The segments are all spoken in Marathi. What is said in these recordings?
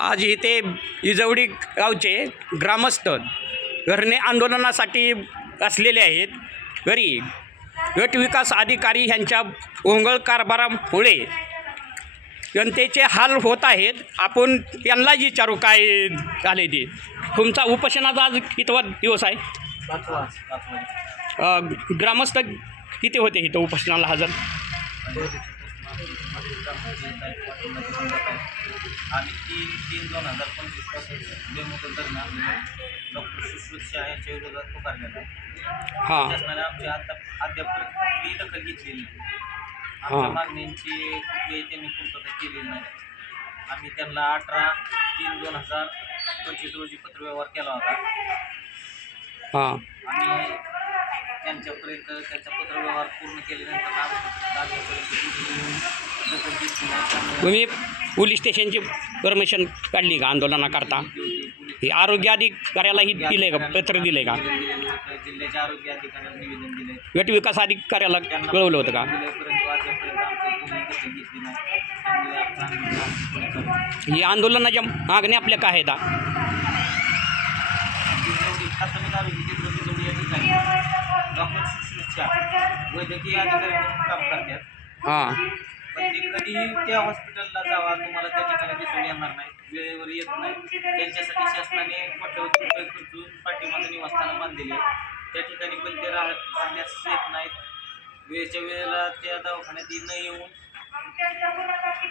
आज इथे इजवडी गावचे ग्रामस्थ घरणे आंदोलनासाठी असलेले आहेत. घरी गट विकास अधिकारी ह्यांच्या ओंगळ कारभारामुळे जनतेचे हाल होत आहेत. आपण यांनाच विचारू काय झाले ते. तुमचा उपोषणाचा आज कितवा दिवस आहे? ग्रामस्थ किती होते इथं उपोषणाला हजर? आम्ही तीन तीन दोन हजार पंचवीसपासून बेमुदत आंदोलन डॉक्टर सुश्रुत शाह यांच्या विरोधात पुकारलेलं आहे. हां. शासनाने आमची आता अद्यापर्यंत कुठलीही दखल घेतलेली नाही. आमच्या मागण्यांची कुठलीही त्यांनी पूर्तता केलेली नाही. आम्ही त्यांना अठरा तीन दोन हजार पंचवीस रोजी पत्रव्यवहार केला होता. आणि त्यांच्यापर्यंत त्यांचा पत्रव्यवहार पूर्ण केल्यानंतर आमच्या अद्यापर्यंत दखल घेतली नाही. त्यामुळे तुम्ही पोलीस स्टेशनची परमिशन काढली का आंदोलनाकरता? हे आरोग्य अधिकाऱ्यालाही दिले का? पत्र दिले का? जिल्ह्याच्या आरोग्य अधिकाऱ्यांना निवेदन दिले गट विकास अधिकाऱ्याला कळवलं होतं का? दिल्यापर्यंत आजपर्यंत आमची कोणी दखल घेतली नाही त्यामुळे आमचं आंदोलन आम्ही ही आंदोलनाच्या मागण्या आपल्या काय आहेत? हा? जेवढी प्राथमिक आरोग्य केंद्र बिजवडी या ठिकाणी डॉक्टर सुश्रुतच्या वैद्यकीय अधिकारी म्हणून काम करतात. हां. पण ते कधीही त्या हॉस्पिटलला जावा तुम्हाला त्या ठिकाणी दिसून येणार नाही. वेळेवर येत नाही. त्यांच्यासाठी शासनाने कोट्यवधी रुपये खर्चून पाठीमागे निवासस्थानं बांधलेली आहेत. त्या ठिकाणी पण ते राहत राहण्यास येत नाहीत. वेळच्या वेळेला त्या दवाखान्यात न येऊन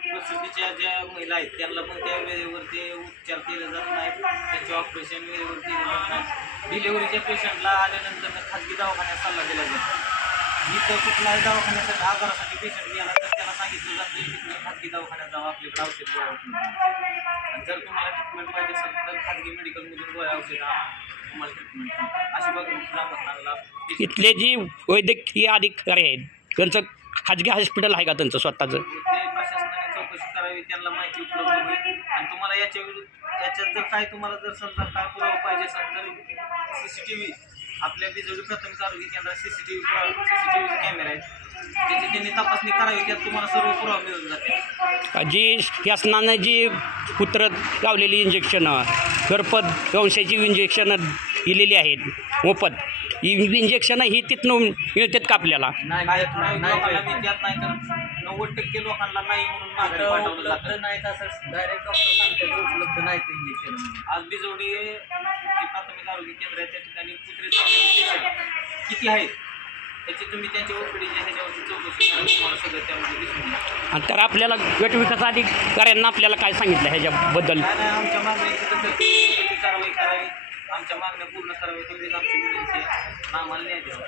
प्रसूतीच्या ज्या महिला आहेत त्यांना पण त्या वेळेवर ते उपचार केले जात नाहीत. त्यांचे ऑपरेशन वेळेवर केले जात नाही डिलेवरीच्या पेशंटला आल्यानंतर खाजगी दवाखान्यात सल्ला दिला जातो. इथं कुठल्याही दवाखान्यासाठी आजारासाठी पेशंट गेला तर सांगितलं जातं की तुम्ही खाजगी दवाखान्यात जावा आपल्याकडे औषध गोळ्या. आणि जर तुम्हाला ट्रीटमेंट पाहिजे असेल तर खाजगी मेडिकलमधून गोळ्या औषध तुम्हाला ट्रीटमेंट अशी बघून ग्रामस्थांना इथले जी वैद्यकीय अधिकारी आहेत त्यांचं खाजगी हॉस्पिटल आहे का त्यांचं स्वतःचं? ते प्रशासनाने चौकशी करावी त्यांना माहिती उपलब्ध होईल. आणि तुम्हाला याच्या विरुद्ध याच्यात जर काय तुम्हाला जर समजा काय पुरावा पाहिजे असेल तर सी सी टी व्ही आपल्या बिजवडी प्राथमिक आरोग्य केंद्रात सी सी टी व्ही पुरावा सी सी टी व्हीचे कॅमेरे आहेत. त्याची त्यांनी तपासणी करावी त्यात तुम्हाला सर्व पुरावा मिळून जाते जी शासनानं जी कुत्र लावलेली इंजेक्शनं घरपत वंशाची इंजेक्शनं दिलेली आहेत मोफत ही इंजेक्शनं ही तिथनं मिळतात का आपल्याला? नाही नाही लोकांना मी त्यात नाही तर नव्वद टक्के लोकांना नाही म्हणून माघारी पाठवलं जातं. नाही तसं डायरेक्ट डॉक्टर सांगतात उपलब्ध नाही ते इंजेक्शन आज प्राथमिक आरोग्य ठिकाणी कुत्रे किती आहेत? त्याची तुम्ही त्यांच्या ओपीडीच्या ह्याच्यावरची चौकशी करा. तुम्हाला सगळं त्यामध्ये दिसून येईल. आणि तर आपल्याला गट विकास अधिकाऱ्यांना आपल्याला काय सांगितलं ह्याच्याबद्दल? काय नाही आमच्या मागण्यांची तर ती कारवाई करावी. आमच्या मागण्या पूर्ण कराव्या तेवढीच आमची विनंती आहे. आम्हाला न्याय द्यावा.